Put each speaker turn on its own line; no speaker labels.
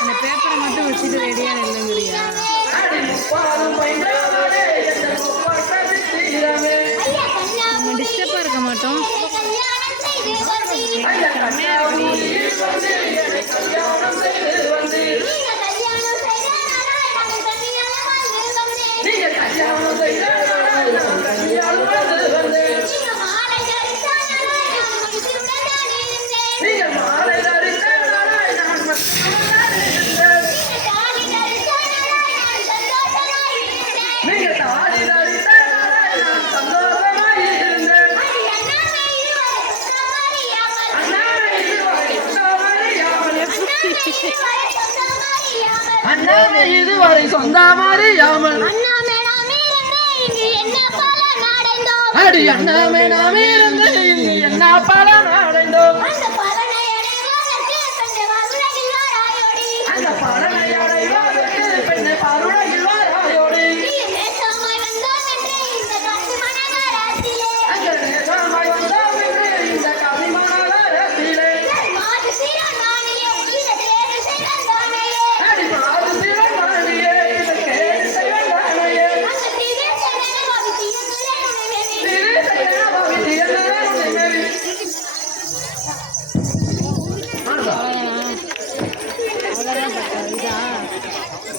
அந்த பேப்பரை மட்டும் வச்சுட்டு ரெடியாக இல்லைங்கிறியா
அண்ணாவை இதுவரை
பலன் அடைந்தோம்
அடி அண்ணாமே நாமே இருந்து இங்கு என்ன
பல